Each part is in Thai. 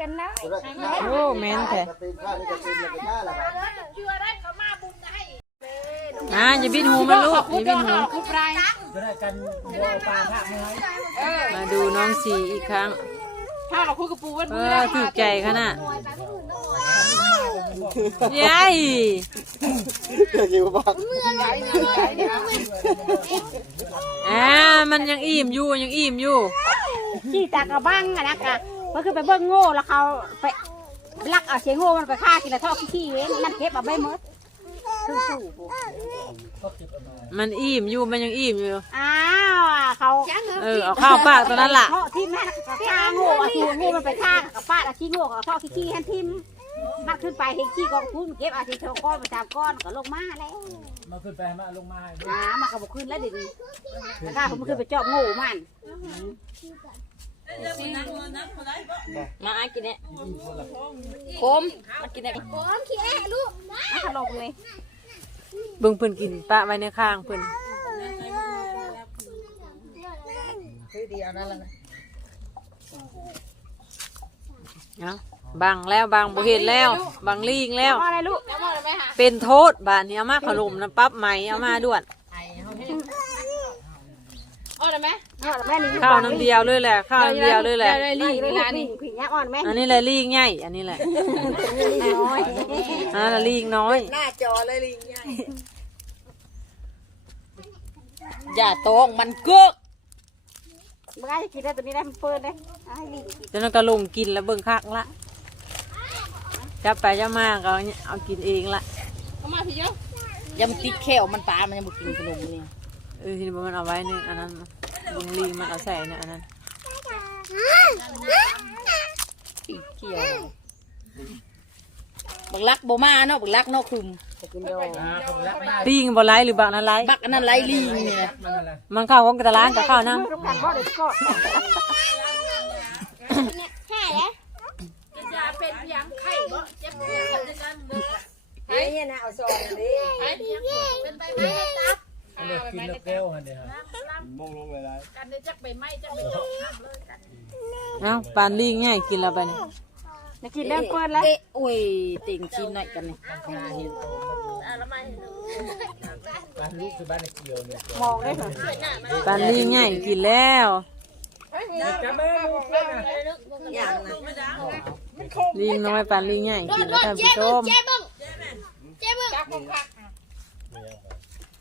กันนะโอ้แม่นแท้กระตีนข้าวนี่กระตีนแล้วก็ข้าละครับอ่าอย่าบิดหูมันลูกอย่าบิดหูคือปลายจะได้กันบัวปลาภาคน้อยมาดูน้องสีอีกครั้งถ้าเราคุยกับปูวันเออถูกใจขนาดยัยเดี๋ยวอยู่บ้างอ่ามันยังอิ่มอยู่ยังอิ่มอยู่ขี่ตากระบังอะนะกะ มันคือไปเบิ้งโง่แล้วเขาไปลักเอาเสียงโง่มันไปฆ่ากินแล้วทอดขี้เว้นมันเก็บเอาไปหมดคือสู้มันอิ่มอยู่มันยังอิ่มอยู่ อ้าวเขาเออเอาข้าวปากตัวนั้นล่ะเพราะที่แม่ฆ่าโง่เอาตัวโง่มันไปฆ่ากับป้าเอาขี้โง่กับทอดขี้ขี้ให้ทิมมันขึ้นไปเห็นขี้กองพุ่นเก็บเอาทีเท่าก้อนมาสามก้อนก็ลงมาแล้วมาขึ้นไปมาลงมาให้น้ามันก็บอกขึ้นแล้วเดี๋ยวนี้แล้วก็ผมขึ้นไปจอบโง่มัน มากินเนี่ยคมมากินเนี่ยอะขนมเลยเบิ่งเพิ่นกินปะไว้ในข้างเพิ่นคือเดียวนั่นแหละนะเอาบังแล้วบังบ่เห็นแล้ว บังลิงแล้วเอาอะไรลูกเป็นโทษบาดนี้เอามาขนมนะปั๊บใหม่เอามาด่วน เอาแม่นี่ข้าวน้ำเดียวเลยแหละข้าวน้ำเดียวเลยแหละลีกนี่นี่ผียักษ์อ่อนแม่อันนี้แหละลิงใหญ่อันนี้แหละน้อยอันนั้นละลิงน้อย หน้าจอเลยลิงใหญ่อย่าตองมันเกือกเมื่อไงกินได้ตัวนี้ได้มันเปิดเลยเอาให้ลีกจนนก็ลงกินแล้วเบิ่งคักละจับไปจะมาก็เอากินเองละยังมันติดแค่วมันปลามันยังบุกินขนมนี่ เออทีนี้มันเอาไว้นึงอันนั้นลุงลิงมันเอาใส่เนี่ยอันนั้นติดเขียวบักลักบ่มาเนาะบักลักเนาะคุมอ่าผมรักมากลิงบ่ไล่หรือบางนั้นไล่บักอันนั้นไรลิงนี่นะมันอะไรมันเข้าของกระลานกับข้าวน้ลูกกันพ่อเด็กก็ไอ้เนี่ยนะเอาซองนี่มัน เลิกกินเลิกแก้วหันเดียวมงลงเลยได้ำเอ้าปานลิงง่ายกินแล้วไปนี่จะกินเริ่มเปิดแล้วเอ๊ะโอ้ยติ่งชิ้นหน่อยกันนี่งาเห็นโตบ้านลูกคือบ้านในเกี่ยวเนี่ยมองได้เหรอปานลิงง่ายกินแล้วจับแม่ลูกเลยนะอย่างนะลิงน้อยปานลิงง่ายกินแล้ว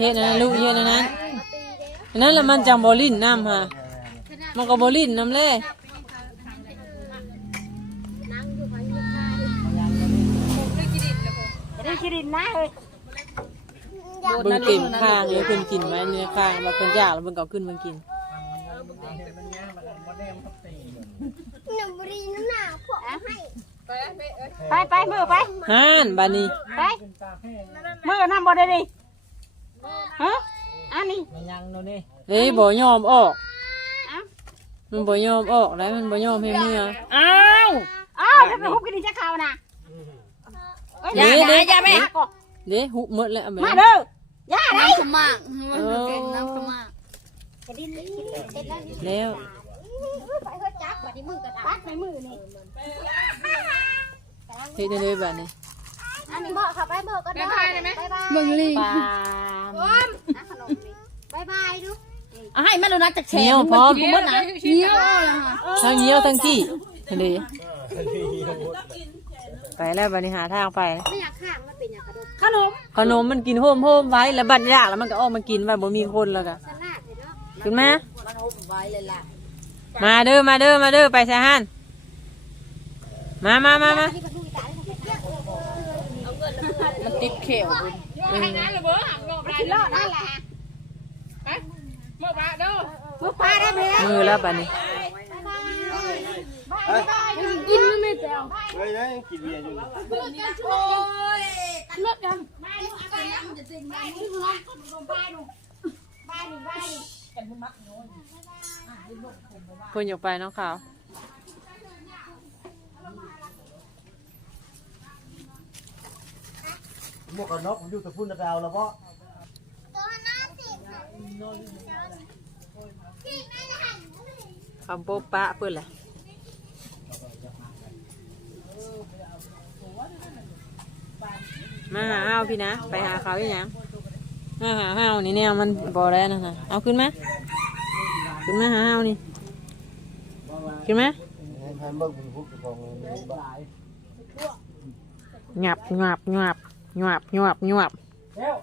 เฮ็ดอันนั้นลูกเฮ็ดอันนั้นอันนั้นละมันจังบ่ลิ้นน้ำฮะมันก็บ่ลิ้นน้ำแล่ได้กินนะเฮ้ยเบิ่งเต็มข้างเลยเพิ่นกินไว้เนื้อข้างว่าเพิ่นยากแล้วเพิ่นก็ขึ้นมากินไปไปมือไปห่านบานี้ไปมือนั่งบ่ได้ดิ ฮะอันนี้มันยังโน่นนี่เอ้ยบ่ยอมออก มันบ่ยอมออกแล้วมันบ่ยอมให้เมื่ออ้าวอ้าวจะไปหุบกินจะเข้านะอย่าแม่อย่าแม่เด้หุบหมดแล้วเอาไปมาแล้วเด้อย่าได้เออแล้วไปเฮ้ยจับบัดนี้มือกระดาษในมือนี่เฮ็ดได้เลยบัดนี้อันนี้บอกค่ะไปเบิกก็ได้บายบายบายบายมึงลิงปานะขนมนี่บายบายดูเอาให้มันดูนะจากแชเหี่ร์ยวพร้อม มันกินหมดนะเนี้ยทั้งเหี่ยวทั้งจี้เห็นดิไปแล้วบัดนี้หาทางไป ไม่อยากข้างมันเป็นอย่างกระโดดขนมขนมมันกินโฮมโฮมไว้แล้วบัดยากแล้วมันก็ออกมากินไว้บ่มีคนแล้วก็สลัดเลยเนาะขึ้นมามันหุบไว้เลยล่ะมาเด้อมาเด้อมาเด้อไปใส่ห้านมามามามาที่กระทู้จ่าย ให้เพื่อนมันติดเขียวคุณกินรอดนั่นแหละฮะเมื่อปลาเด้อเมื่อปลาได้ไหมมือแล้วบัดนี้กินไม่แจ๋วเฮ้ยนะกินเบียร์อยู่เลิกกันโอ้ยเลิกกันบ้านนี่บ้านนี่มันจะจริงบ้านนี่ร้องบ้านนี่บ้านนี่บ้านนี่เพิ่นอยากไปน้องขาว หมวกกันน็อกผมอยู่ตะพุ่นตะดาวแล้วเพราะคำโป๊ะปะเพิ่อนแหละมาหาเฮาพี่นะ ไปหาเขาอีหยังมาหาเฮานี่แนวมันบ่แล้วนะนะเอาขึ้นมาขึ้นมาหาเฮานี่ขึ้นมาห้ให้เบิ่งเป็นผู้ปกครองเลยบ้าหยับหยับ หยับหยับหยับหยับแล้ว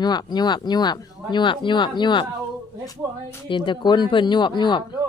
หยับหยับหยับหยับหยับหยับเอาเฮ็ดพวกให้เห็นแตะก้นเพิ่นหยับหยับดู